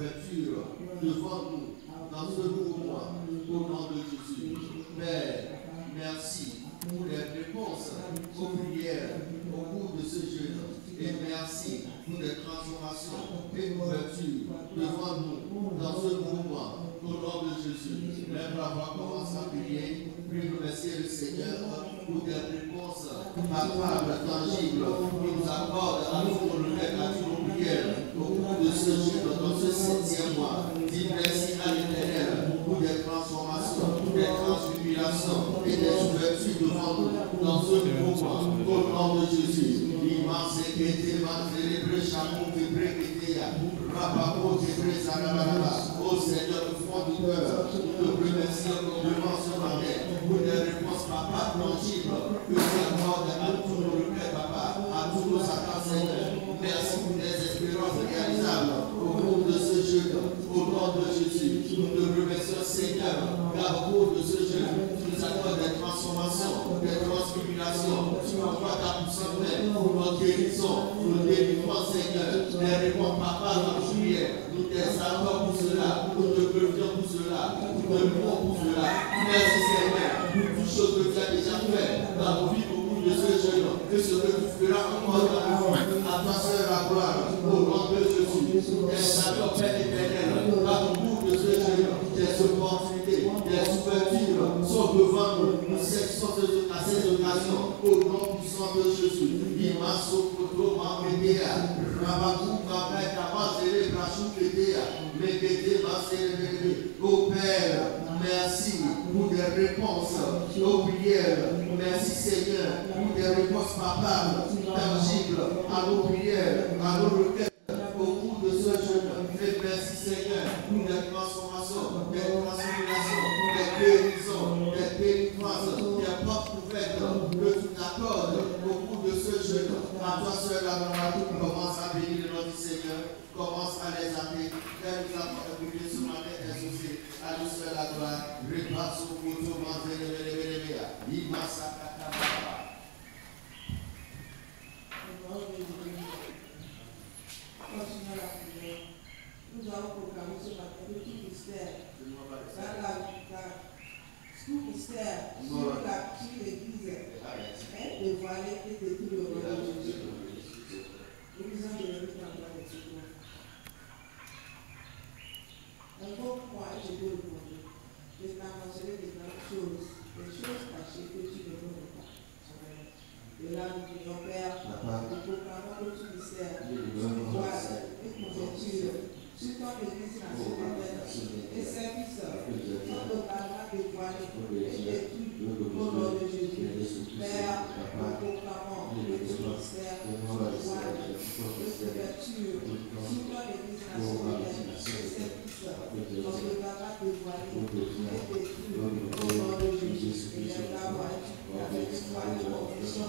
ouverture devant nous dans ce nouveau mois, au nom de Jésus. Père, merci pour les réponses aux prières au cours de ce jeûne. Et merci pour les transformations et ouvertures devant nous dans ce nouveau mois, au nom de Jésus. Même avoir commencé à prier, puis remercier le Seigneur pour des réponses palpables, tangibles, qui nous accorde à nous pour le mettre à toutes nos prières au cours de ce jeûne, dans ce 7e mois. Dis merci à l'Éternel pour des transformations, des transfigurations et des ouvertures devant nous dans ce nouveau mois, au nom de Jésus. L'immense sécurité, oh Seigneur, le fond du cœur, nous te remercions complètement ce matin pour des réponses, papa, tangibles, que tu accordes à tous nos requêtes, papa, à tous nos attentes, Seigneur. Merci pour des espérances réalisables au cours de ce jeûne, au nom de Jésus. Nous te remercions, Seigneur, car au cours de ce jeûne, tu nous accordes des transformations, des transfigurations, tu envoies ta puissance même pour notre guérison, pour le délivrance, Seigneur. Les réponses, papa, à la prière. Nous t'exaltons pour cela, nous te glorifions pour cela, nous te louons pour cela. Merci Seigneur pour toutes choses que tu as déjà fait dans nos vies au cours de ce jeûne et ce que tu feras encore dans nos vies. À ta sœur la gloire, au nom de Jésus. T'exaltons Père éternel, dans au cours de ce jeûne, des opportunités, des ouvertures sont devant nous. Nous saisissons à ces occasions au nom puissant de Jésus. Oh Père, merci pour des réponses aux prières. Merci Seigneur pour des réponses palpables, tangibles à nos prières, à nos requêtes au cours de ce jeûne. Et merci Seigneur pour des transformations, des transformations, des guérisons, des délivrances, des portes ouvertes que tu t'accordes au cours de ce jeûne. À toi seul la gloire, commence à bénir le nom du Seigneur, commence à les appeler. Car nous avons publié ce matin associé à nous seul la gloire. Repasse au couteau, manger le bénévénéméa. Il m'a sacré. Nous allons proclamer ce matin le tout mystère. Tout mystère sur l'église est dévoilé et détruit au nom de Jésus. Nous lisons de l'Église en droit de Jésus. Invoque moi et je te répondrai. Je t'annoncerai des grandes choses, des choses cachées que tu ne connais pas. Et là, nous prions, Père, nous proclamons le tout mystère sur l'Église et conjecture. Sur ton Église nationale et service, sont totalement dévoilés et détruits au nom de Jésus. Père, nous proclamons le tout mystère sur l'Église de couverture. Sur ton Église nationale et service, sont totalement dévoilés et détruits au nom de Jésus. Et d'avoir avec foi et conviction,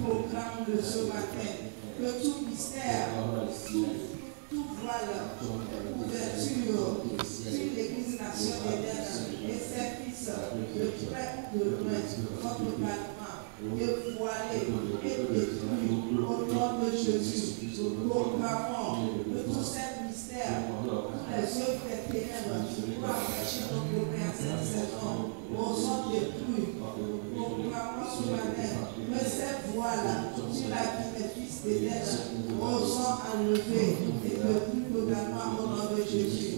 proclame de ce matin que tout mystère, tout voile, ouverture sur l'Église Nation d'Éden et service de près ou de loin, sont totalement dévoilés et détruits au nom de Jésus. Nous proclamons que tous ces mystères, tous les œuvres des ténèbres pour empêcher nos progrès à cette saison, sont détruits. Nous proclamons ce matin que ces voiles sur la vie des fils d'Éden sont enlevés et devenus totalement au nom de Jésus.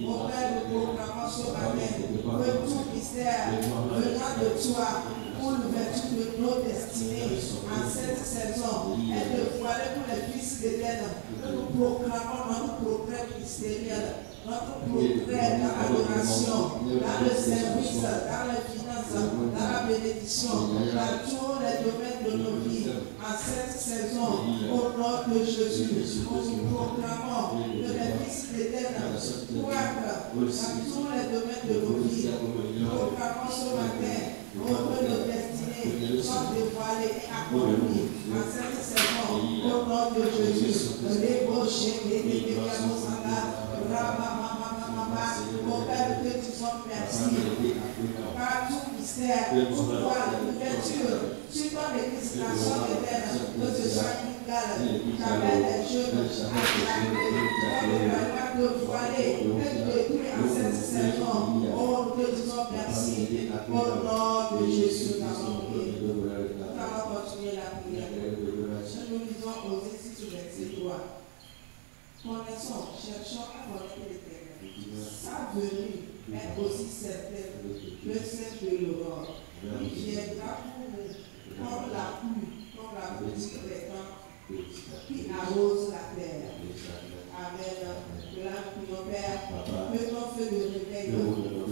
Mon Père, nous proclamons ce matin que tout mystère venant de toi pour l'ouverture de nos destinées en cette saison est dévoilé pour les fils d'Éden. Nous proclamons notre progrès ministériel, notre progrès dans l'adoration, dans le service, dans les finances, dans la bénédiction, dans tous les domaines de nos vies. En cette saison, au nom de Jésus, nous proclamons que les fils d'Éden croient dans tous les domaines de nos vies. Nous proclamons ce matin que nos destinées sont dévoilées et accomplies en cette saison, au nom de Jésus. Mon Père, que tu sois merci. Car tout ministère, pour voir l'ouverture sur ton église, nation éternelle, que ce soit Kingal, j'amène les jeunes à changer, de voiler, que tu détruis en cette saison. Oh, nous te disons merci. Au nom de Jésus, nous avons prié. Nous allons continuer la prière. Nous lisons aux Écritures verset 3. Connaissons, cherchons à connaître l'Éternel. Sa venue est aussi certaine que celle de l'aurore. Il viendra pour nous comme la pluie des temps qui arrose la terre. Amen. De là, prions, Père, que ton feu de réveil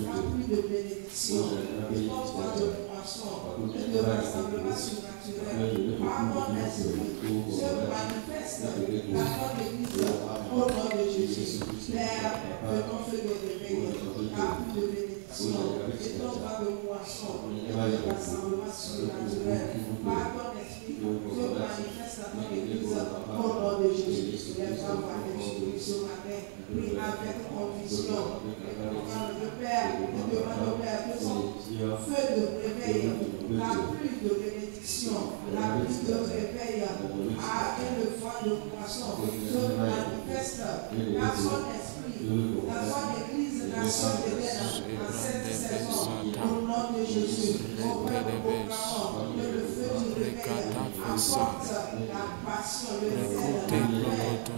rempli de bénédiction, que ton feu de poisson et de rassemblement surnaturel, par ton esprit, se manifeste dans ton église au nom de Jésus. Père, que ton feu de réveil rempli de bénédiction, et ton vent de poisson et de rassemblement surnaturel, par ton esprit, se manifeste dans ton église au nom de Jésus. Ce matin, prie avec conviction. Le Père, et demande au Père que son feu de réveil, la pluie de bénédiction, la pluie de réveil, et le vent de poisson se manifeste dans son esprit, dans son église, dans son éternel, en cette saison, au nom de Jésus. Au Père, nous proclamons que le feu du réveil apporte la passion, le zèle,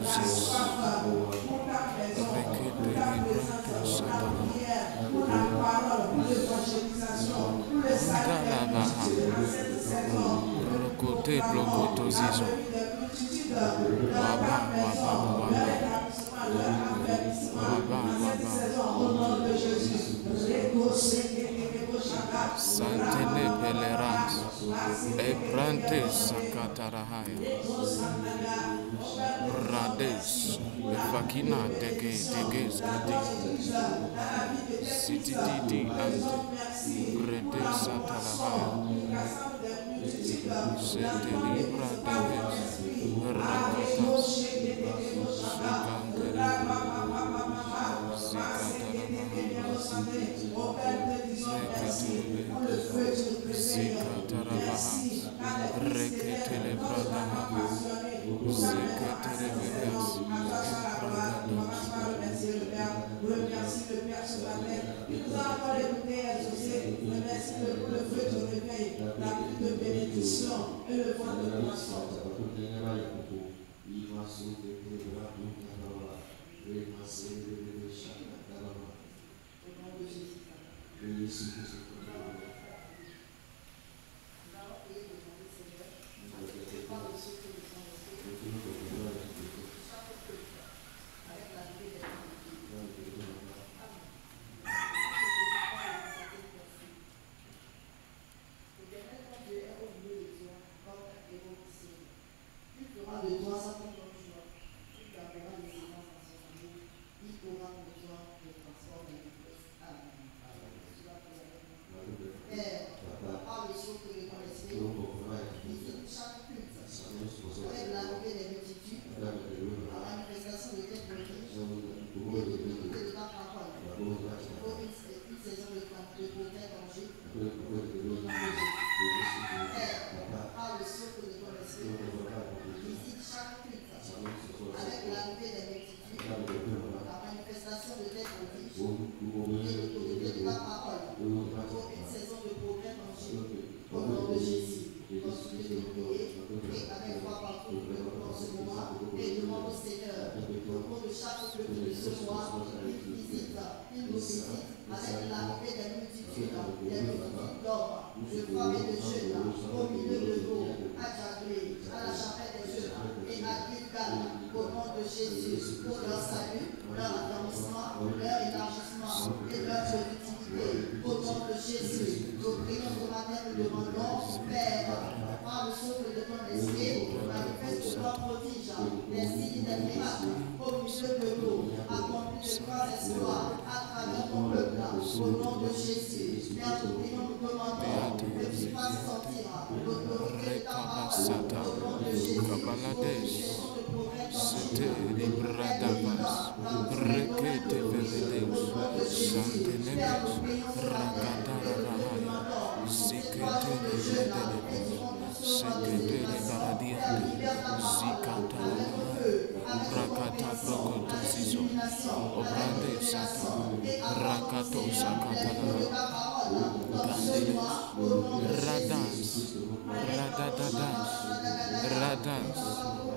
la soif pour ta maison, pour ta présence, pour la prière, pour la parole, pour l'évangélisation, pour le salut des multitudes en cette saison. Côté blocotosis. Leur rétablissement, leur affaiblissement en cette saison au nom de Jésus. Santene Peleras, Ebrante Sakatarahaya, Rades, Fakina Dege Skadi, Sititi Ante, Rede Satalahaya, Sete Libra Deves, Rakatas, Remercie le Père ce matin. Il nous a encore écouté et exaucé. Remercie pour le feu du réveil, la pluie de bénédiction et le vent de poisson.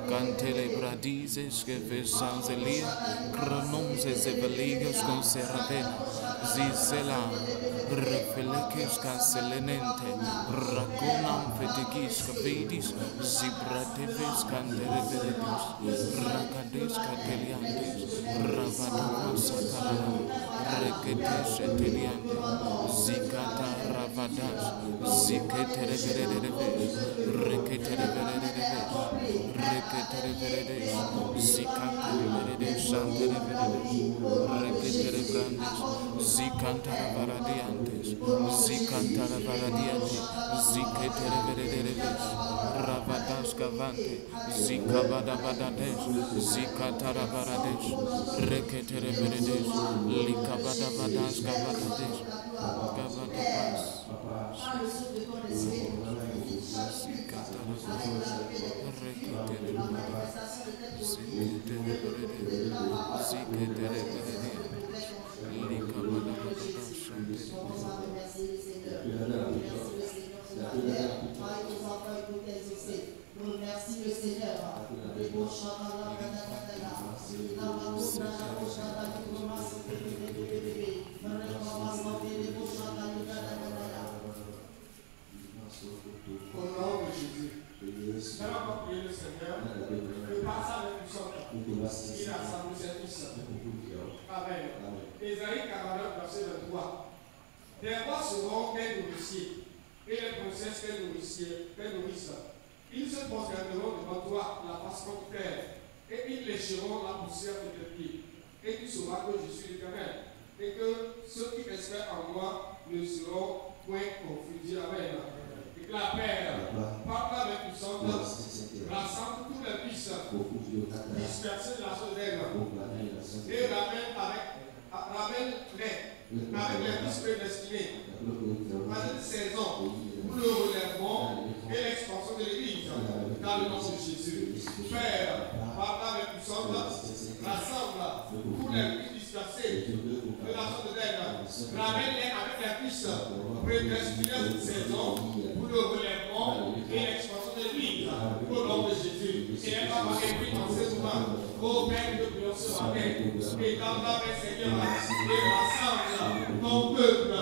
Cantele bradises que vesanzelia, cronomses eveligas con seravena, zizela, refeleques cancelenente, raconam fetigis cavidis, zibrateves cantereveredis, racades cateliantes, ravadavas sacala, requetes eteliante, zicata ravadas, zicetereveredes, requetereveredes, requetereveredes, zicatereveredes, santereveredes, requeterebrandes, zicantaravaradiantes, zicantaravaradiante, zicetereveredes, ravadas cavante, zicabadabadades, zicataravarades, requetereveredes, licabadavadas cavadades, cavadabas. Merci le Seigneur. Au nom de Jésus. Nous allons prier le Seigneur de passer avec nous sommes. Il a assemblé ses fils. Amen. Ésaïe 49, verset 23. Les rois seront des nourriciers et les princesses des nourrices. Ils se prosterneront devant toi, la face contre terre, et ils lécheront la poussière de tes pieds. Et tu sauras que je suis l'Éternel, et que ceux qui espèrent en moi ne seront point confondus. Amen. Et que la paix, par la main puissante, rassemble tous les fils dispersés de la Sodème, et ramène-les avec les fils prédestinés à cette saison pour le relèvement et l'expansion de l'Église dans le nom de Jésus. Père, par la main puissante, rassemble tous les fils dispersés de la Sodème, ramène-les avec les fils prédestinés à cette saison pour le relèvement et l'expansion de l'Église au nom de Jésus. Et elle va m'arriver dans ce moment. Ô Père de Dieu ce matin, et dans la main Seigneur, et rassemble ton peuple,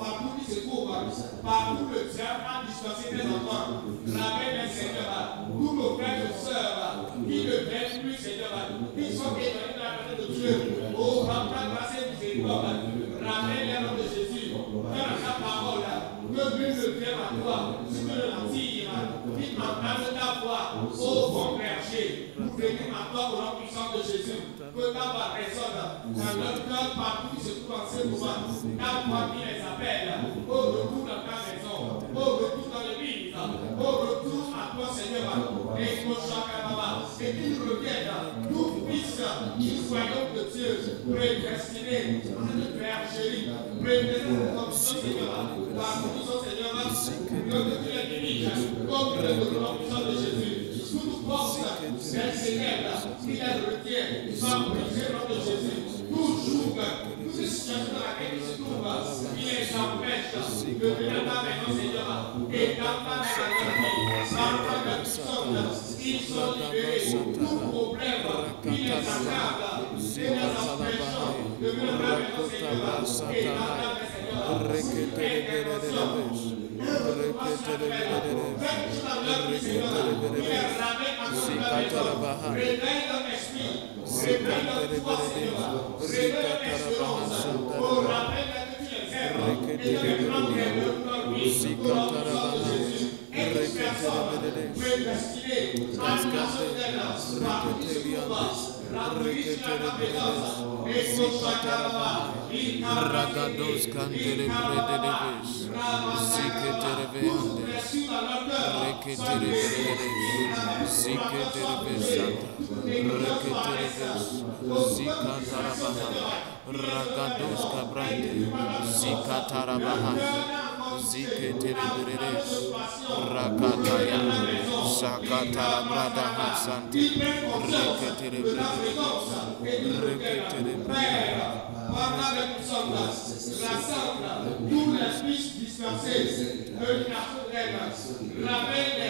partout qui se trouve, partout le diable a dispersé tes enfants. Ramène Seigneur, tous nos frères et sœurs qui ne viennent plus, Seigneur, qui sont éloignés de la maison de Dieu. Ô par ta grâce et miséricorde, ramène les noms de Jésus. Donne ta parole, que nul ne vienne à toi, si tu ne l'attires, qui entende ta voix, ô bon berger, pour venir à toi au nom puissant de Jésus. Que ta voix résonne dans leur cœur partout qui se trouve en ce moment. Ta voix qui les appelle au retour dans ta maison, au retour dans l'église, au retour à toi Seigneur, et qu'on et qu'ils reviennent, nous fils, nous soyons de Dieu, prédestinés à cette bergerie, prédestinés comme Seigneur, partout qui sont Seigneur, que tu les diriges, comme le nom puissant de Jésus. Toute force des Seigneur qui les retient, sans briser le nom de Jésus. Toujours, toutes les situations dans laquelle ils se trouvent, qui les empêchent de venir dans la maison Seigneur, et dans ta maison, sans ta puissance, ils sont libérés. Tout problème qui les aggrave, et les empêche de venir dans la maison Seigneur, et dans ta maison Seigneur. Ragados cantele prededes, ziquetereveandes, requeterevedes, ziqueterevesata, requetereves, zicatarabaha, ragados cabrante, zicatarabaha, Ziketereberedes, Rakataya, Sakatara Brada Hasante, Pendant les personnes rassemble tous les fils dispensés de l'Inational, ramène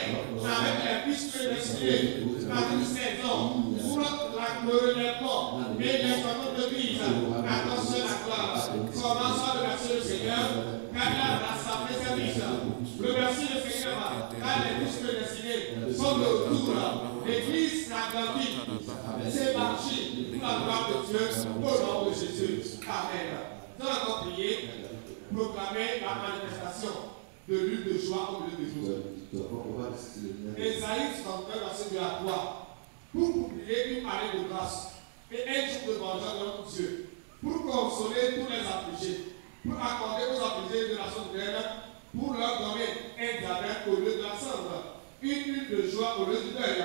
avec les fils prédestinés par une saison pour le relèvement et l'exploitation de l'Église. Attention à la gloire. Commençons le verset du Seigneur, car il a rassemblé ses fils. Le verset du Seigneur, car les fils prédestinés sont de retour. L'Église s'agrandit. C'est marché pour la gloire de Dieu au nom de Jésus. Amen. Nous allons encore prier, proclamer la manifestation de lutte de joie au milieu de nous. Ésaïe 31, verset 2 à 3. Pour publier une année de grâce et un jour de vengeance de notre Dieu, pour consoler tous les affligés, pour accorder aux affligés de la grêle, pour leur donner un diadème au lieu de la cendre, une huile de joie au lieu du deuil,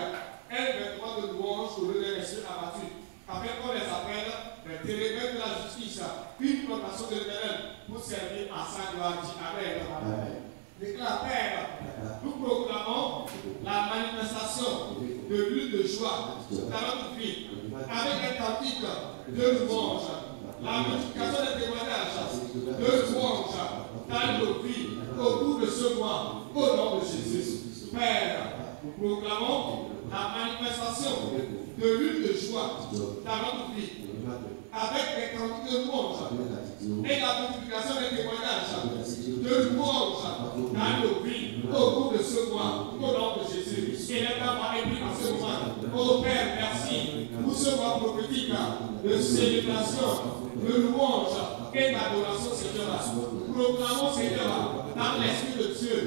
un vêtement de louange au lieu d'un esprit abattu, afin qu'on les appelle les télégraphes de la justice, une plantation de l'Éternel pour servir à sa gloire. Amen. Déclare, Père, nous proclamons la manifestation de lutte de joie dans notre vie, avec un cantique de louange, la multiplication des témoignages de louange dans nos vies au cours de ce mois, au nom de Jésus. Père, nous proclamons la manifestation de lutte de joie dans notre vie, avec des cantiques de louange et la multiplication des témoignages de louange dans nos vies au cours de ce mois, au nom de Jésus. Et les temps va écrire en ce moment. Oh Père, merci pour ce mois prophétique de célébration, de louange et d'adoration, Seigneur. Proclamons, Seigneur, dans l'Esprit de Dieu,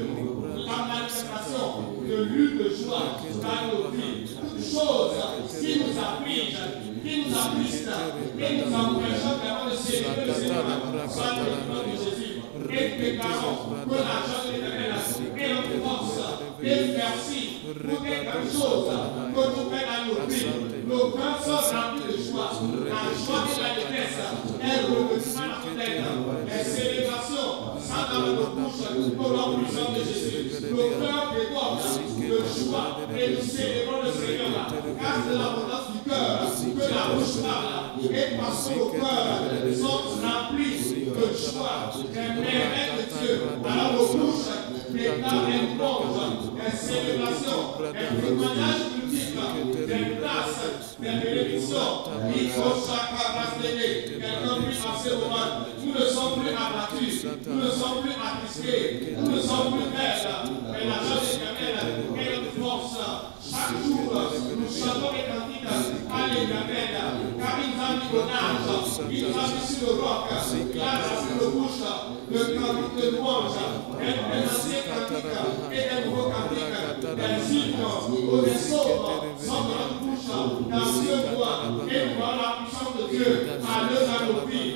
la manifestation de lutte de joie dans nos vies. Toutes choses qui nous affligent, qui nous attristent, et nous empêchons vraiment de célébrer le Seigneur, soit dans le nom de Jésus. Et déclarons que l'argent de l'Éternel est notre force. Et merci pour les grandes choses que nous faisons dans nos vies. Nos cœurs sont remplis de joie. La joie et la détresse est revenue à la fontaine. Les célébrations sont dans nos bouches au nom puissant de Jésus. Nos cœurs débordent de joie et nous célébrons le Seigneur. Car c'est l'abondance du cœur que la bouche parle. Et parce que nos cœurs sont remplis de joie, des merveilles de Dieu, alors nos bouches déclarent des louanges, des célébrations, des témoignages multiples, des grâces, des bénédictions. Il faut chacun rassembler. Quelqu'un puisse en ce moment. Nous ne sommes plus abattus, nous ne sommes plus attristés, nous ne sommes plus belles. Mais la joie éternelle est notre force. Chaque jour, nous chantons les cantiques à l'Éternel, car il nous a mis au large, il nous a mis sur le roc, il a rasé nos bouches, le cantique de louange, des anciens cantiques et des nouveaux cantiques, des hymnes ou des psaumes sont dans notre bouche, dans ce mois, et nous voyons la puissance de Dieu à l'œuvre dans nos vies.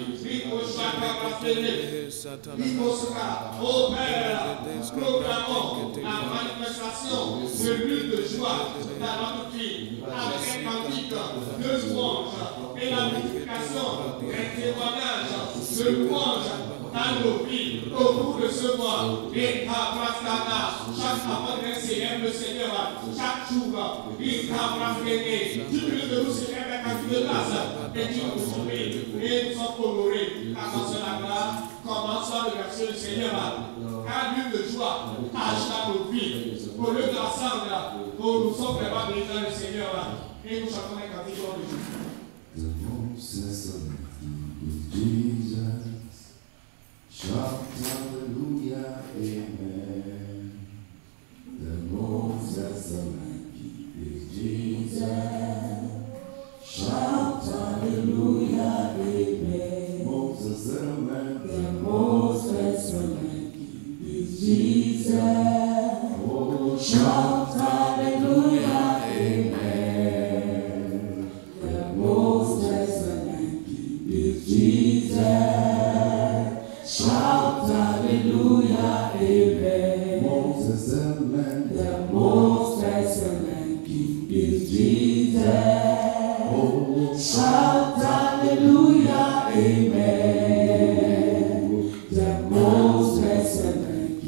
Oh Père, proclamons la manifestation de lutte de joie dans notre vie, avec un cantique de louange et la multiplication des témoignages de louange dans nos vies au cours de ce mois. Et chaque enfant célèbre le Seigneur, chaque jour, il t'embrasse-les. Tu veux de nous célébrer avec un de grâce et tu nous souris et nous sommes honorés. Commençons la grâce, commençons le verset du Seigneur. Car l'une de joie agit dans nos vies. Au lieu de la cendre, nous sommes vraiment bénis dans le Seigneur. Et nous chantons les cantiques de Jésus. The most excellent is Jesus. Shout hallelujah, amen. The most excellent is Jesus. Shout hallelujah, amen. Most excellent, the most excellent is Jesus. Oh, shout hallelujah, amen. The most excellent is Jesus. Shout hallelujah, amen. Most excellent, the most excellent King is Jesus. Oh, shout hallelujah, amen. The most excellent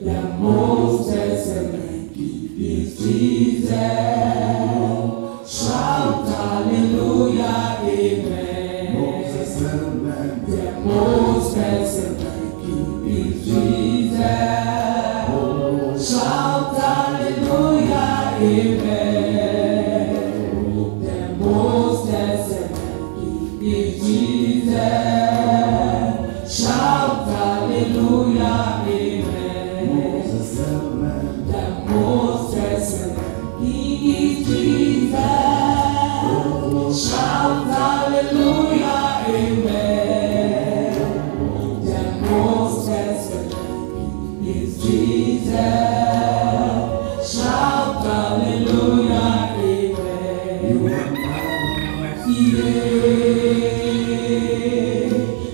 The most excellent King is Jesus. Shout hallelujah, amen. The most excellent King is Jesus. Shout hallelujah, amen. The most excellent King is Jesus. Shout hallelujah, amen. The most excellent King is Jesus. Shout hallelujah, amen. The most excellent King is Jesus. Shout hallelujah, amen.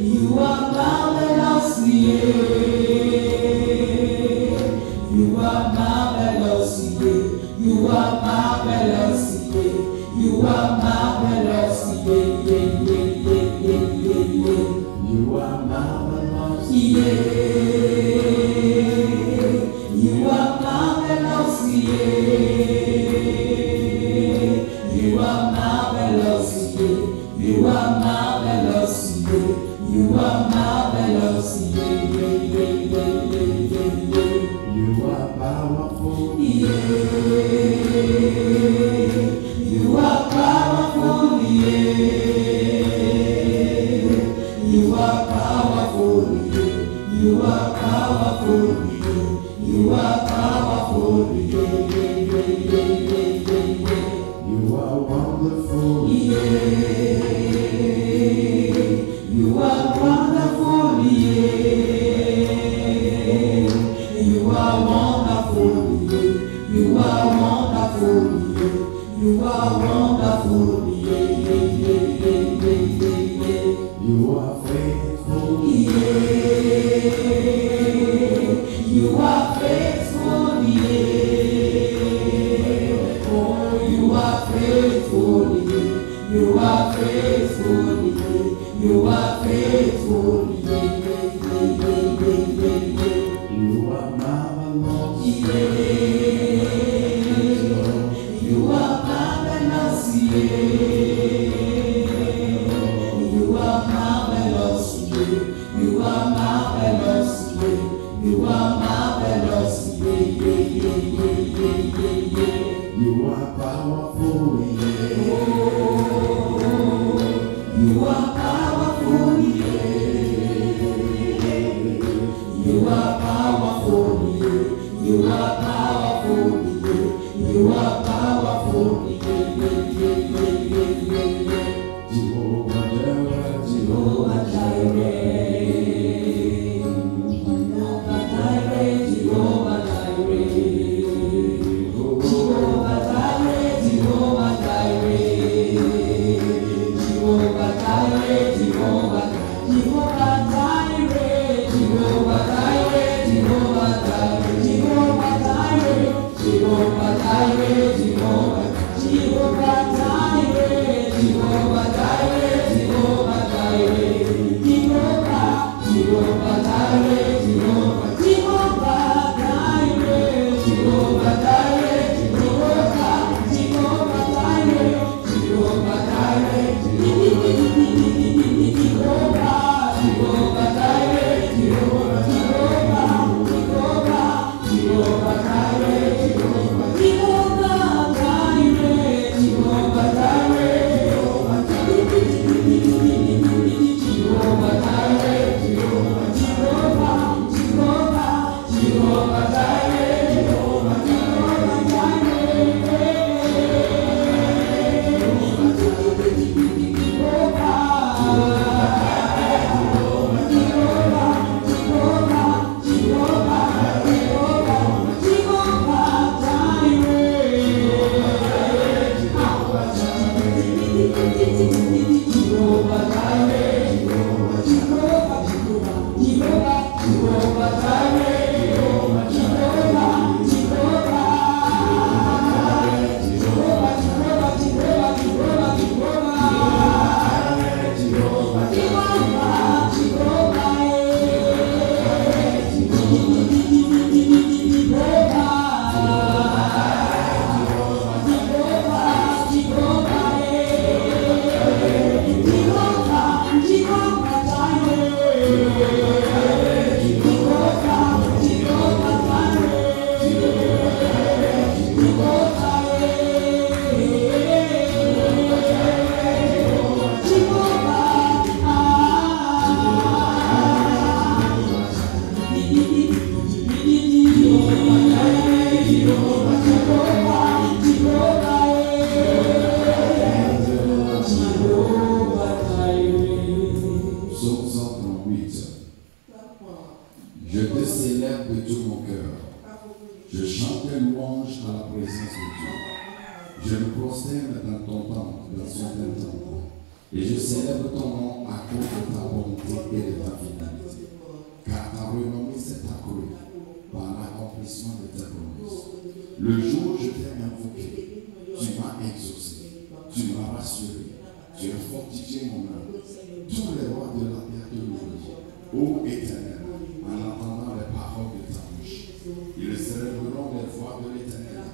You are marvelous, yeah. You are marvelous, yeah. You are marvelous, yeah. You are marvelous, yeah, yeah, yeah, yeah, yeah, yeah. You are marvelous, yeah. You are marvelous, yeah. You are marvelous, yeah. You are marvelous, yeah. You are marvelous, yeah, yeah, yeah, yeah, yeah, yeah, yeah. You are powerful, yeah. You are powerful, yeah. You are powerful, yeah. You are powerful, yeah. You are powerful, yeah, yeah, yeah, yeah, yeah, yeah, yeah. You are wonderful, yeah. You are wonderful, yeah. You are wonderful, yeah. You are wonderful, yeah. You are wonderful, yeah, yeah, yeah, yeah, yeah, yeah, yeah. You are faithful, yeah. You are faithful, yeah. Oh, you are faithful, yeah. You are faithful, yeah. You are faithful, yeah, yeah, yeah, yeah, yeah, yeah, yeah. You are marvelous, yeah. You are marvelous, yeah. You are marvelous, yeah. You are marvelous, yeah. You are marvelous, yeah, yeah, yeah, yeah, yeah, yeah, yeah. You are powerful, yeah. You are powerful, yeah. You are powerful, yeah. You are powerful, yeah. You are powerful, yeah, yeah, yeah, yeah, yeah, yeah, yeah. Jehovah Jireh, Jehovah Jireh. Jehovah Jireh, Jehovah Jireh. Jehovah Jireh, Jehovah Jireh. Jehovah Jireh, Jehovah Jehovah Jireh, Jehovah Jireh, Jehovah Jireh, Jehovah Jireh, Jehovah Jireh, Jehovah Jehovah Jireh, Jehovah Jireh, Jehovah Jireh, Jehovah Jehovah Jireh, Jehovah Jehovah Jireh, Jehovah Jireh, Jehovah Jehovah Jireh, Jehovah Jireh, Jehovah Je te célèbre de tout mon cœur. Je chante tes louanges à la présence de Dieu. Je me prosterne dans ton temple, dans son temple. Et je célèbre ton nom à cause de ta bonté et de ta fidélité. Car ta renommée s'est accrue par l'accomplissement de tes promesses. Le jour où je t'ai invoqué, tu m'as exaucé, tu m'as rassuré, tu as fortifié mon âme. Tous les rois de la terre te louent. Ô Éternel, en entendant les paroles de ta bouche, ils célébreront les voix de l'Éternel,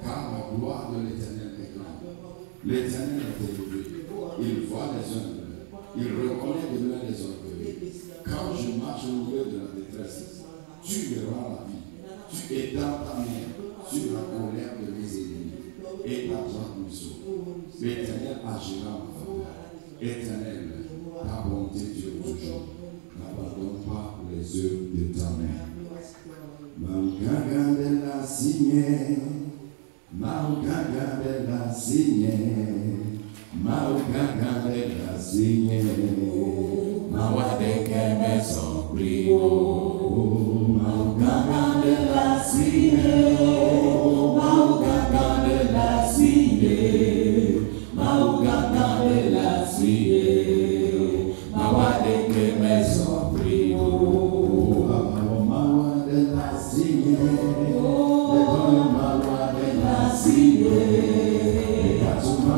car la gloire de l'Éternel est grande. L'Éternel est élevé, il voit les œuvres, il reconnaît de loin les orgueils. Quand je marche au milieu de la détresse, tu verras la vie, tu étends ta main sur la colère de mes ennemis, et ta droite me sauve. L'Éternel agira en ma faveur. Éternel, ta bonté dure toujours. N'abandonne pas les œuvres de ta main. Maugaga de la signe, Maugaga de la signe, Maugaga de la signe, Mawade que me sonrío, Maugaga de la signe, Maugaga de la signe, Maugaga de la signe, Mawade que me sonrío, Mawade de la signe, Mawade de la signe,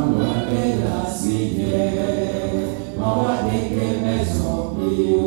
Mawade de la signe, Mawade que me sonrío,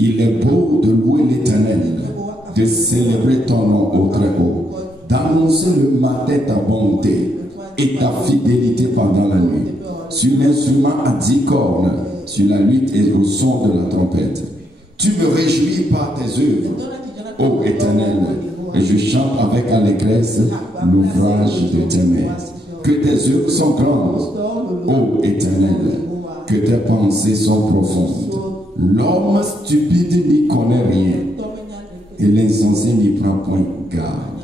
Il est beau de louer l'Éternel, de célébrer ton nom au Très-Haut, d'annoncer le matin ta bonté et ta fidélité pendant la nuit, sur l'instrument à 10 cornes, sur la lutte et au son de la trompette. Tu me réjouis par tes œuvres, ô Éternel, et je chante avec allégresse l'ouvrage de tes mains. Que tes œuvres sont grandes, ô Éternel, que tes pensées sont profondes. L'homme stupide n'y connaît rien, et l'insensé n'y prend point garde.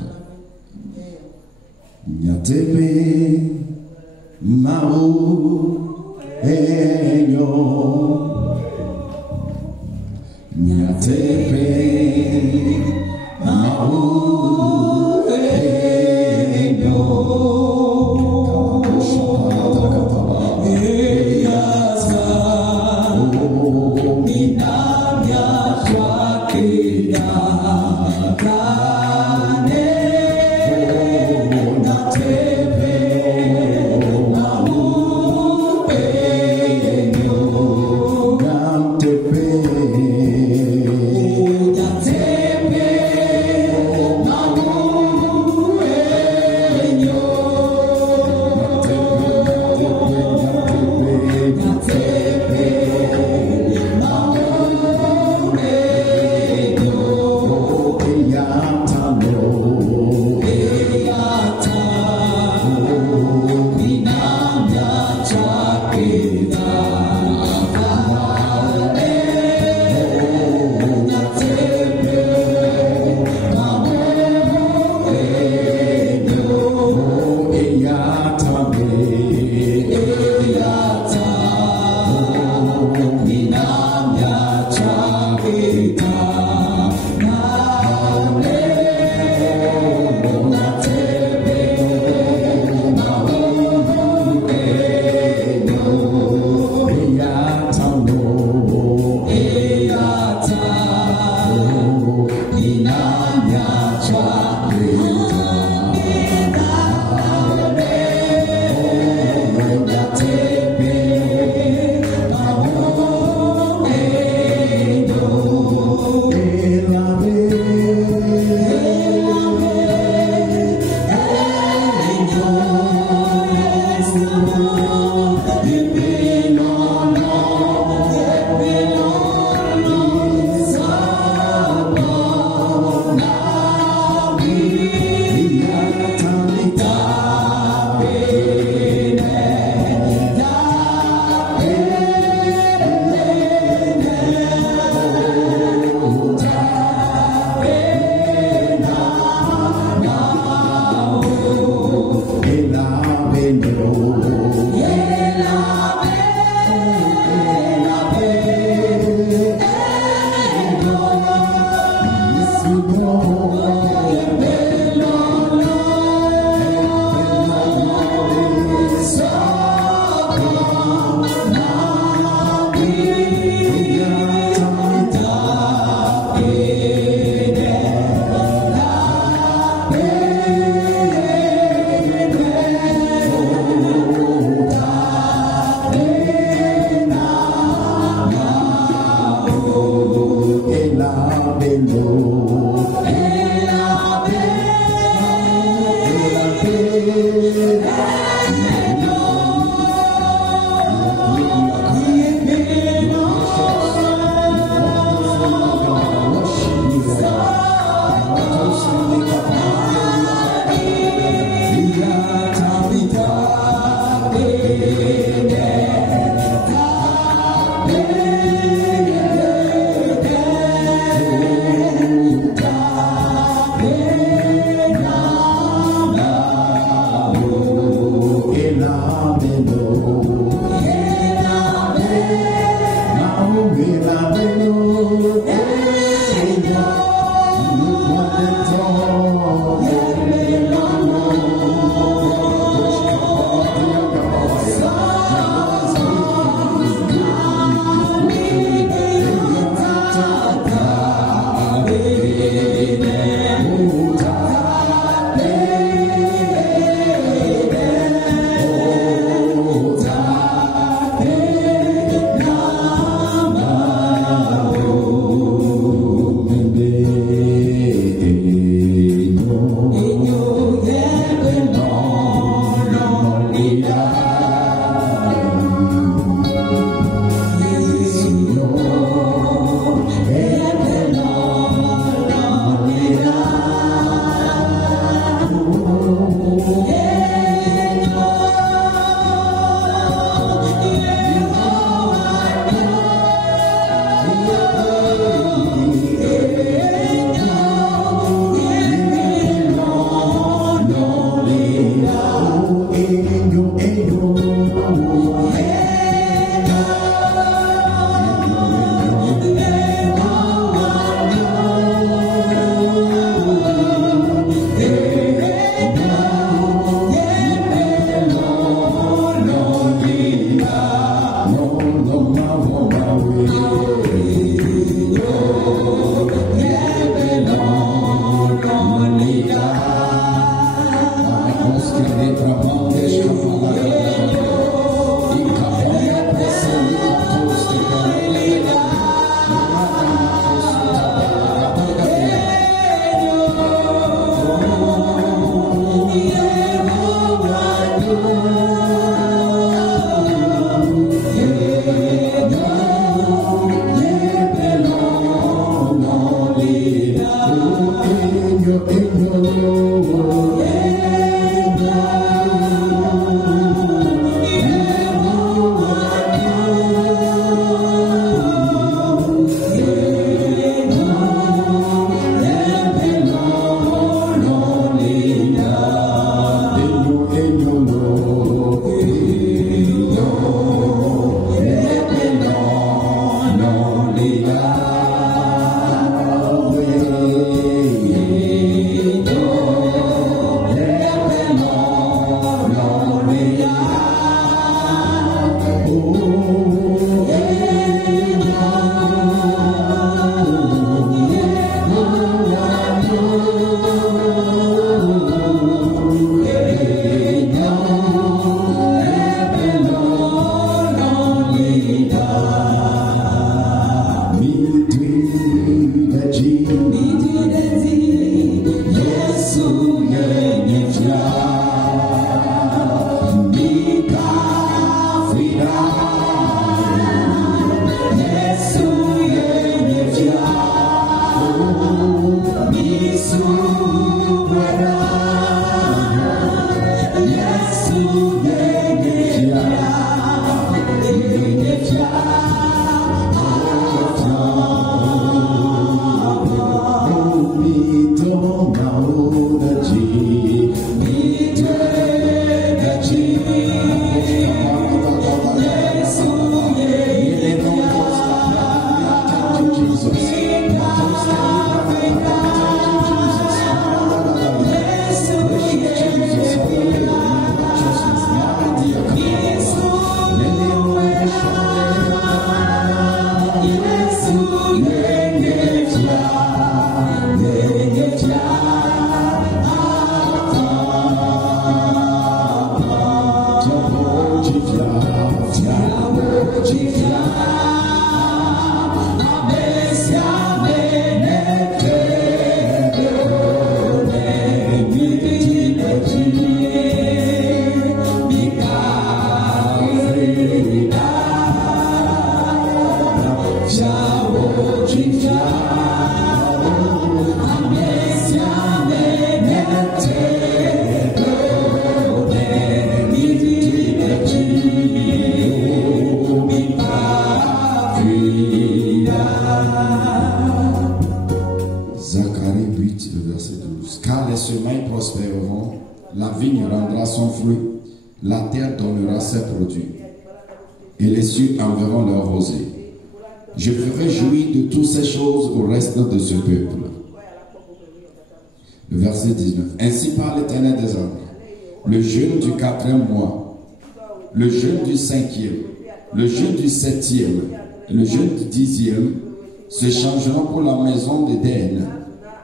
Nyatebe Mao Enyo Nyatebe Mao Enyo Je ferai jouir de toutes ces choses au reste de ce peuple. Le verset 19. Ainsi parle l'Éternel des armées. Le jeûne du 4e mois, le jeûne du 5e, le jeûne du 7e, le jeûne du 10e se changeront pour la maison d'Éden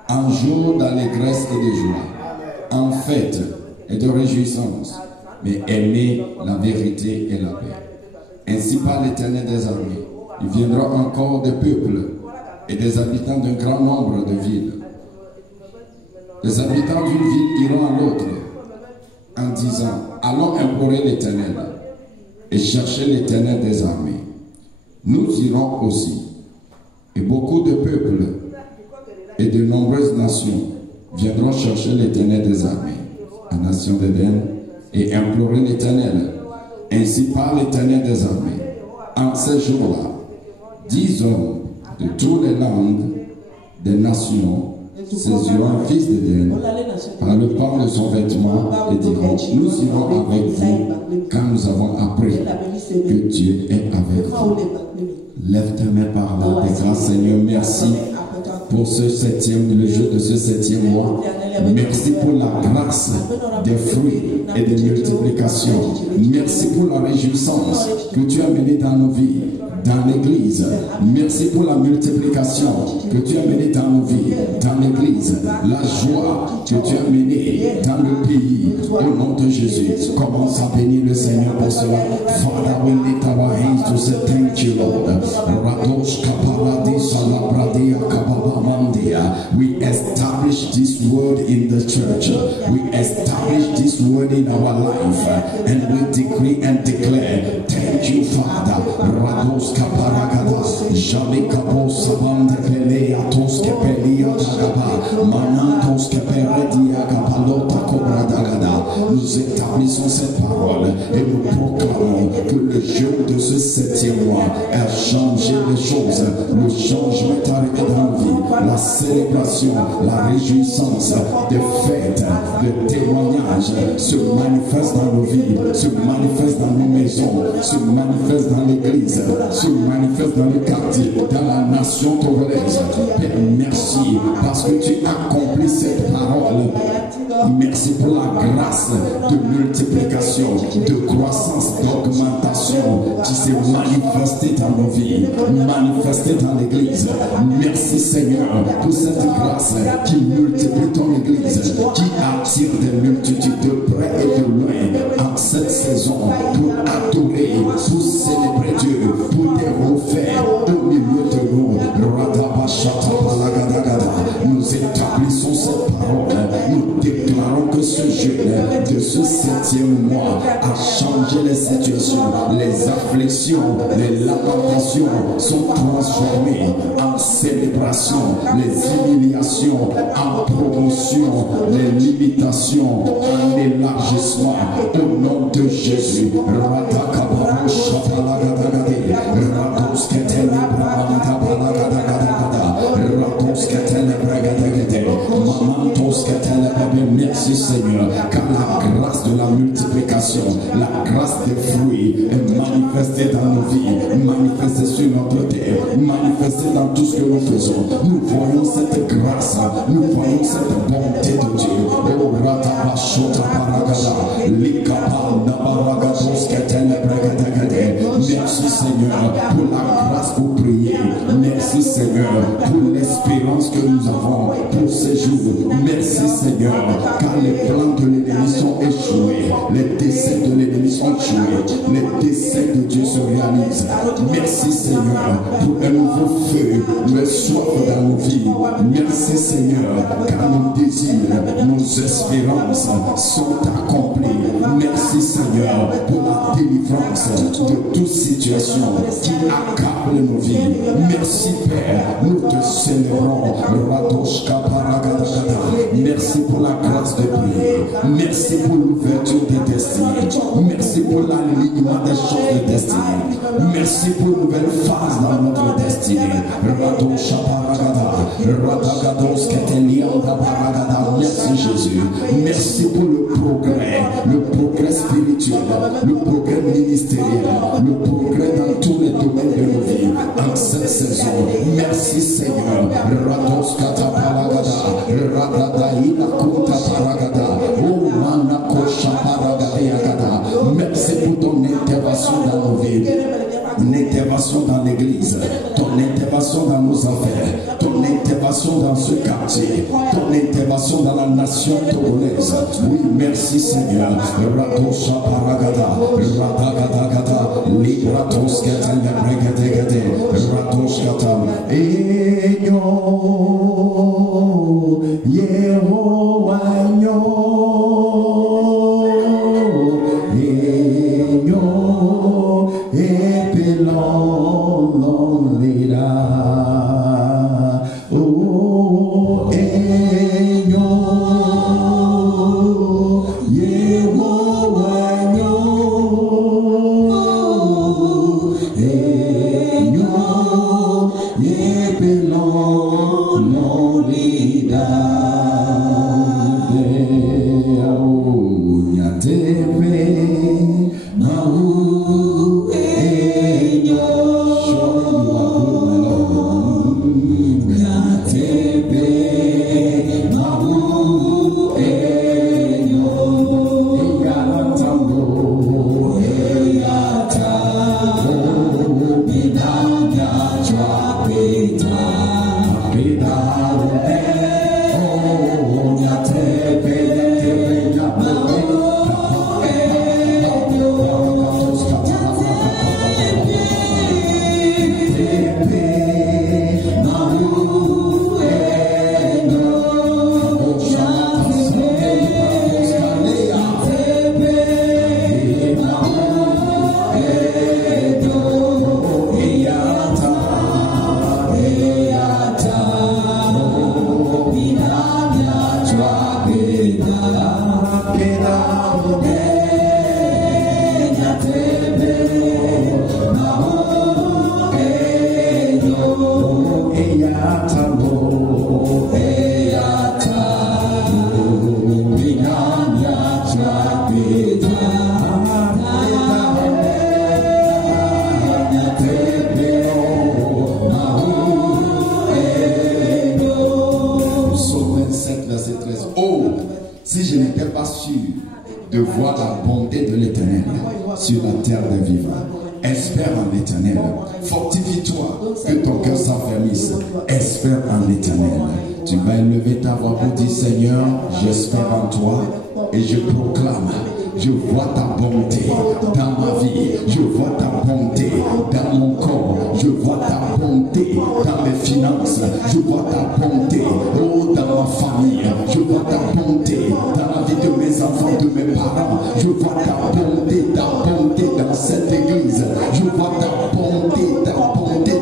en jour d'allégresse et de joie, en fête et de réjouissance, mais aimer la vérité et la paix. Ainsi parle l'Éternel des armées. Il viendra encore des peuples et des habitants d'un grand nombre de villes. Les habitants d'une ville iront à l'autre en disant, allons implorer l'Éternel et chercher l'Éternel des armées. Nous irons aussi. Et beaucoup de peuples et de nombreuses nations viendront chercher l'Éternel des armées, la nation d'Éden, et implorer l'Éternel. Ainsi parle l'Éternel des armées. En ces jours-là, 10 hommes de toutes les langues des nations saisiront un fils d'Éden par le pan de son vêtement et diront, nous irons avec vous car nous avons appris que Dieu est avec vous. Lève tes mains par là, des grands Seigneur, merci pour ce le jour de ce 7e mois. Merci pour la grâce des fruits et des multiplications. Merci pour la réjouissance que tu as menée dans nos vies, dans l'église. Merci pour la multiplication que tu as menée dans nos vies, dans l'église. La joie que tu as menée dans le pays. Au nom de Jésus, commence à bénir le Seigneur pour cela. Father, we lift our hands to say thank you, Lord. Radosh kaparadis alabradia kababamandia. We establish this word in the church. We establish this word in our life. And we decree and declare, thank you, Father. Radosh Ratos Kaparagada, Jalikapos Sabande Pelea, Toske Pelia Tagaba, Manatos Keperedia Kapalota Cobradagada. Nous établissons cette parole et nous proclamons que le jeûne de ce 7e mois a changé les choses. Le changement est arrivé dans nos vies. La célébration, la réjouissance des fêtes, le témoignage se manifeste dans nos vies, se manifeste dans nos maisons, se manifeste dans l'église, se manifeste dans le quartier, dans la nation togolaise. Père, merci parce que tu accomplis cette parole. Merci pour la grâce de multiplication, de croissance, d'augmentation qui s'est manifestée dans nos vies, manifestée dans l'église. Merci Seigneur pour cette grâce qui multiplie ton église, qui attire des multitudes de près et de loin en cette saison pour adorer, pour célébrer Dieu, pour te refaire au milieu de nous. Nous établissons cette parole, nous déclarons que ce jeûne de ce 7e mois a changé les situations, les afflictions, les lamentations sont transformées en célébration, les humiliations en promotion, les limitations en élargissement au nom de Jésus. Merci Seigneur, car la grâce de la multiplication, la grâce des fruits est manifestée dans nos vies, manifestée sur notre terre, manifestée dans tout ce que nous faisons. Nous voyons cette grâce, nous voyons cette bonté de Dieu. Merci Seigneur pour la grâce pour prier. Merci Seigneur pour l'espérance que nous avons pour ces jours. Merci Seigneur, car les plans de l'ennemi sont échoués, les desseins de l'ennemi sont échoués, les desseins de Dieu se réalisent. Merci Seigneur pour un nouveau feu, une soif dans nos vies. Merci Seigneur, car nos désirs, nos espérances sont accomplis. Merci Seigneur pour la délivrance de toute situation qui accable nos vies. Merci Père, nous te célébrons. Merci pour la grâce de prier. Merci pour l'ouverture des destinées. Merci pour l'alignement des choses de destinée. Merci pour une nouvelle phase dans notre destinée. Merci Jésus. Merci pour le progrès spirituel, le progrès ministériel, le progrès dans tous les domaines de nos vies en cette saison. Merci Seigneur. Merci pour ton intervention dans nos vies, une intervention dans l'église, ton intervention dans nos affaires, ton intervention dans ce quartier, ton intervention dans la nation togolaise. Oui, merci Seigneur. Si je n'étais pas sûr de voir la bonté de l'Éternel sur la terre des vivants, espère en l'Éternel. Fortifie-toi, que ton cœur s'affermisse. Espère en l'Éternel. Tu vas élever ta voix pour dire, Seigneur, j'espère en toi et je proclame. Je vois ta bonté dans ma vie. Je vois ta bonté dans mon corps. Je vois ta bonté dans mes finances. Je vois ta bonté dans ma famille. Je vois ta bonté dans la vie de mes enfants, de mes parents. Je vois ta bonté dans cette église. Je vois ta bonté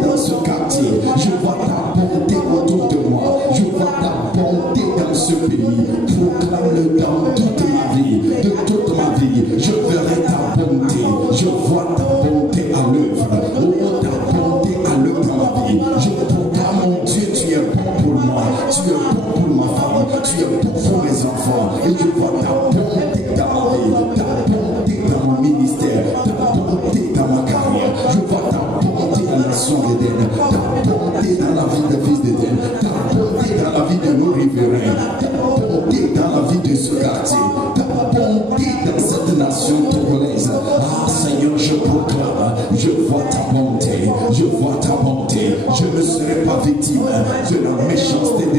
dans ce quartier. Je vois ta bonté autour de moi. Je vois ta bonté dans ce pays. Proclame-le dans toute ma vie, de toute ma vie. Je verrai ta bonté. Je vois ta bonté à l'œuvre. Oh, ta bonté à l'œuvre dans ma vie. Je proclame, mon Dieu, tu es bon pour moi. Tu es bon pour ma femme. Tu es bon pour mes enfants. Et je vois ta bonté dans ma vie. Ta bonté dans mon ministère. Ta bonté dans ma carrière. Je vois ta bonté dans la nation d'Éden. Ta bonté dans la vie des fils d'Éden. Ta bonté dans la vie de nos riverains. Ta bonté dans la vie de ce quartier. Ta bonté dans cette nation togolaise. Ah Seigneur, je proclame. Je vois ta bonté. Je vois ta bonté. Je ne serai pas victime de la méchanceté de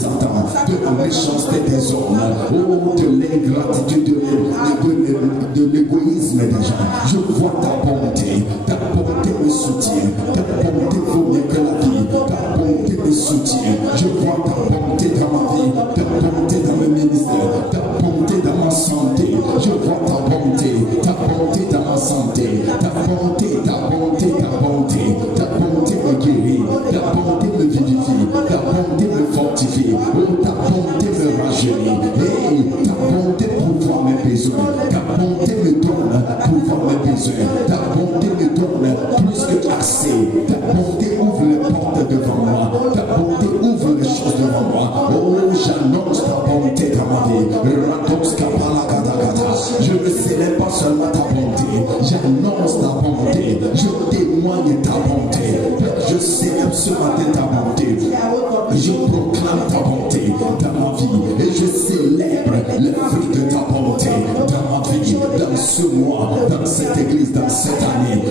Satan, de la méchanceté des hommes, oh, de l'ingratitude, de l'égoïsme des gens. Je vois ta bonté me soutient, ta bonté vaut mieux que la vie, ta bonté me soutient. Je vois ta bonté dans ma vie, ta bonté dans mes ministères, ta bonté dans ma santé. Je vois ta bonté dans ma santé, ta bonté me guérit, ta bonté me vivifie, ta bonté me fortifie, oh, ta bonté me rajeunit, hey, ta bonté pourvoit mes besoins, ta bonté me donne pourvoir mes besoins, ta bonté me donne plus que assez, ta bonté ouvre les portes devant moi, ta bonté ouvre les choses devant moi, oh, j'annonce ta bonté dans ma vie, je ne célèbre pas seulement ta bonté, j'annonce ta bonté, je témoigne ta bonté, je célèbre ce matin ta bonté, je proclame ta bonté dans ma vie et je célèbre les fruits de ta bonté dans ma vie, dans ce mois, dans cette église, dans cette année.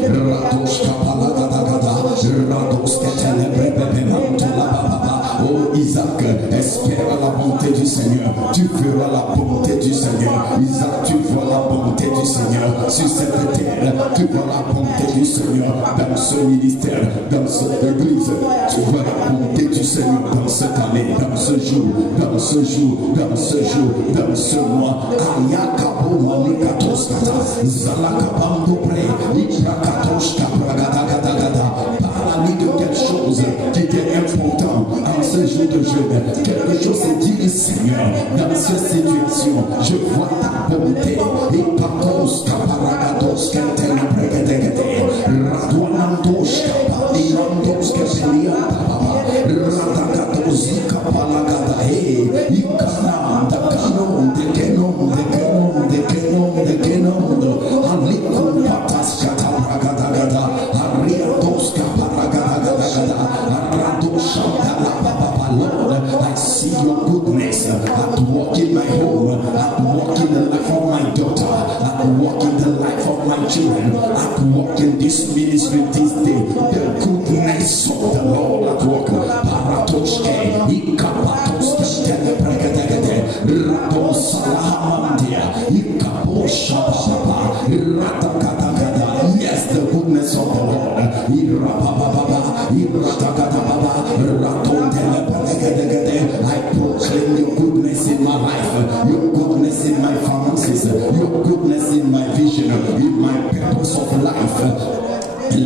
Oh Isaac, espère la bonté du Seigneur. Tu verras la bonté du Seigneur. Isaac, tu vois la bonté du Seigneur sur cette terre. Tu vois la bonté du Seigneur dans ce ministère, dans cette église. Tu vois la bonté du Seigneur dans cette année, dans ce jour, dans ce jour, dans ce jour, dans ce mois. Ayakabo manikatoskata, zalakabando pre, iprakatoshka pragadagada. Parle-lui de quelque chose qui était important en ce jour de jeûne. Quelque chose est dit, Seigneur, dans cette situation. Je vois ta bonté. Et patos kaparagados kentena pregadegade. Radwanandos kapadilandos kepeliantaba. Radagados ikapalagada. Ikana, dakanon, dekenon. Alikun patas katabragadagada. Ariatos Lord, I see your goodness at work in my home, at work in the life of my daughter, at work in the life of my children, at work in this ministry this day. The goodness of the Lord at work. Paratoshke, Ikapatoske, Teleprekete, Ratosalamandia, Ikaposhapa, Ratakata. Yes, the goodness of the Lord. I proclaim your goodness in my life, your goodness in my finances, your goodness in my vision, in my purpose of life. The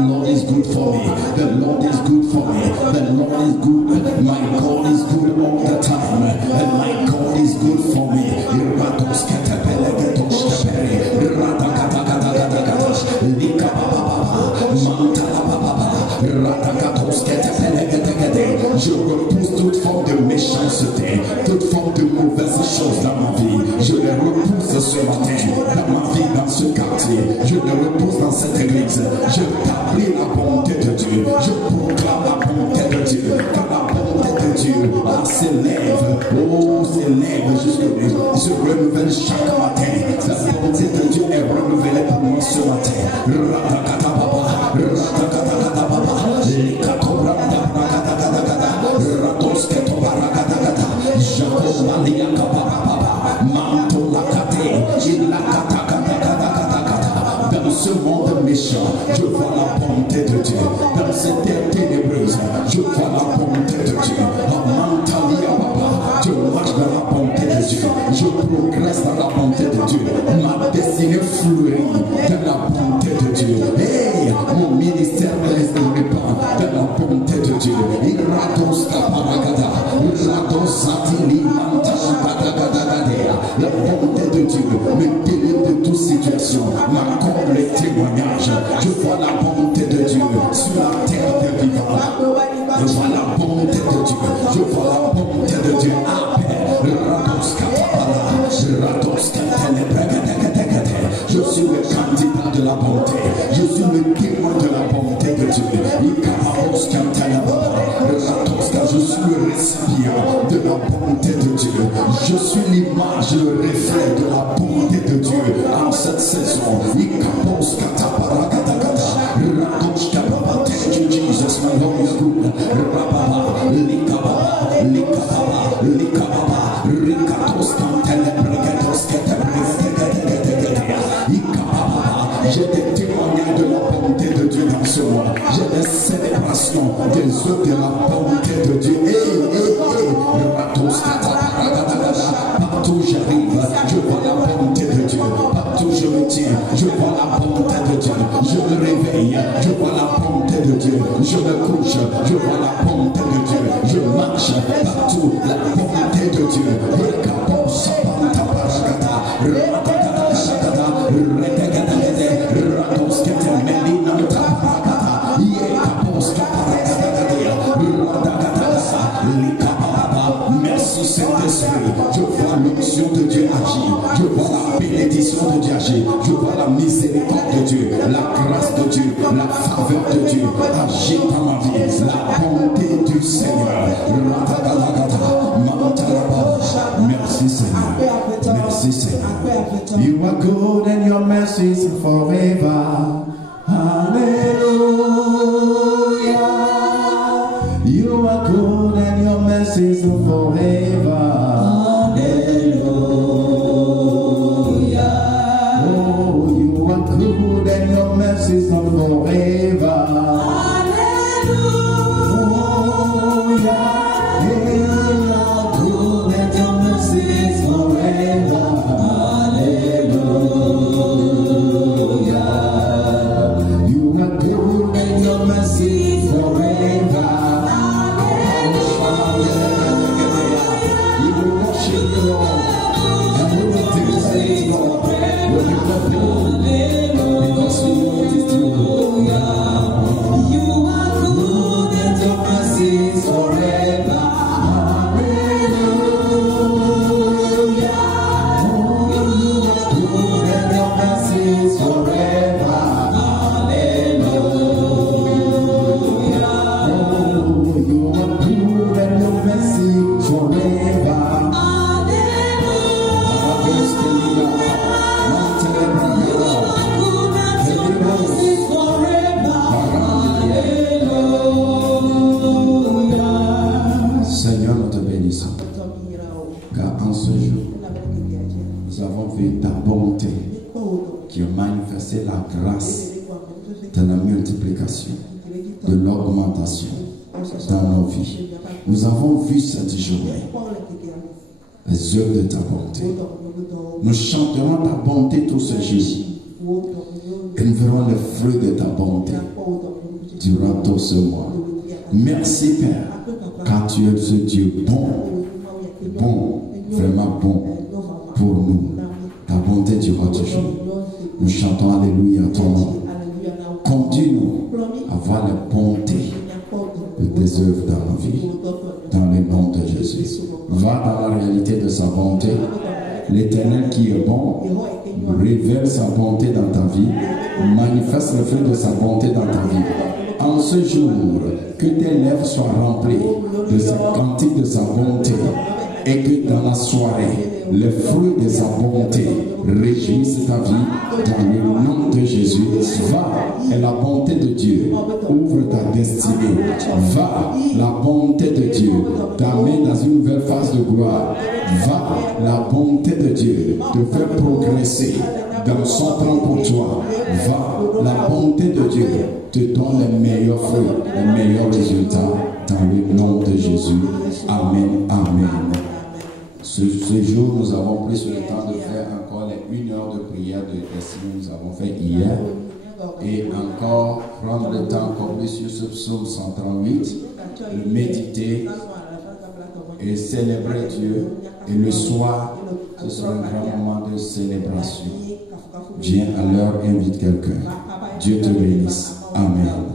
Lord is good for me. The Lord is good for me. The Lord is good. My God is good all the time. And my God is good for me. Je repousse toute forme de méchanceté, toute forme de mauvaises choses dans ma vie. Je les repousse ce matin dans ma vie, dans ce quartier. Je les repousse dans cette église. Je t'appelle la bonté de Dieu. Je proclame la bonté de Dieu. Car la bonté de Dieu s'élève. Oh, s'élève jusqu'au bout. Se renouvelle chaque matin. La bonté de Dieu est renouvelée pour moi ce matin. Dans ce monde méchant, je vois la bonté de Dieu. Dans cette terre ténébreuse, je vois la bonté de Dieu. Je marche dans la bonté de Dieu. Je progresse dans la bonté de Dieu. Ma destinée fleurit dans la bonté de Dieu. Hey, mon ministère me répand dans la bonté de Dieu. La bonté de Dieu me délivre de toute situation, m'accorde les témoignages. Je vois la bonté de Dieu sur la terre des vivants. Je vois la bonté de Dieu. Je vois la bonté de Dieu. Je suis le candidat de la bonté. Je suis le témoin de la bonté de Dieu. Je suis le récipient de la bonté de Dieu. Je suis l'image, le reflet de la bonté de Dieu en cette saison. Thank you, Jesus, my Lord, you're good. J'ai des témoignages de la bonté de Dieu dans ce mois. J'ai des célébrations des œuvres de la bonté de Dieu. Partout j'arrive, je vois la bonté de Dieu. Partout je me tiens, je vois la bonté de Dieu. Je me réveille, je vois la bonté de Dieu. Je me couche, je vois la bonté de Dieu. Je marche partout, la bonté de Dieu. Merci Saint-Esprit, je vois l'onction de Dieu agir, je vois la bénédiction de Dieu agir, je vois la miséricorde de Dieu, la grâce de Dieu, la faveur de Dieu agir dans ma vie, la bonté du Seigneur. Merci Seigneur, merci Seigneur. You are good and your mercies forever. Hallelujah. You are good and your mercies forever. Hallelujah. Oh, you are good and your mercies forever. Hallelujah. You are good and your mercies forever. Hallelujah. You are good and your mercies forever. Seigneur, nous te bénissons. Car en ce jour, nous avons vu ta bonté qui a manifesté la grâce de la multiplication, de l'augmentation dans nos vies. Nous avons vu cette journée les œuvres de ta bonté. Nous chanterons ta bonté tout ce jour. Et nous verrons le fruit de ta bonté durant tout ce mois. Merci Père car tu es ce Dieu bon, bon, vraiment bon pour nous. Ta bonté durera toujours. Nous chantons Alléluia à ton nom. Conduis-nous à voir les bontés de tes œuvres dans nos vies, dans le nom de Jésus. Va dans la réalité de sa bonté. L'Éternel qui est bon révèle sa bonté dans ta vie, manifeste le fruit de sa bonté dans ta vie. En ce jour, que tes lèvres soient remplies de ce cantique de sa bonté et que dans la soirée, le fruit de sa bonté réjouisse ta vie dans le nom de Jésus. Va, et la bonté de Dieu ouvre ta destinée. Va, la bonté de Dieu t'amène dans une nouvelle phase de gloire. Va, la bonté de Dieu te fait progresser dans son plan pour toi. Va, la bonté de Dieu te donne les meilleurs fruits, les meilleurs résultats dans le nom de Jésus. Amen, amen. Ce jour, nous avons pris sur le temps de faire encore les 1 heure de prière de destinée que nous avons fait hier. Et encore prendre le temps encore plus sur ce psaume 138, le méditer et célébrer Dieu. Et le soir, ce sera un grand moment de célébration. Viens à l'heure, invite quelqu'un. Dieu te bénisse. Amen.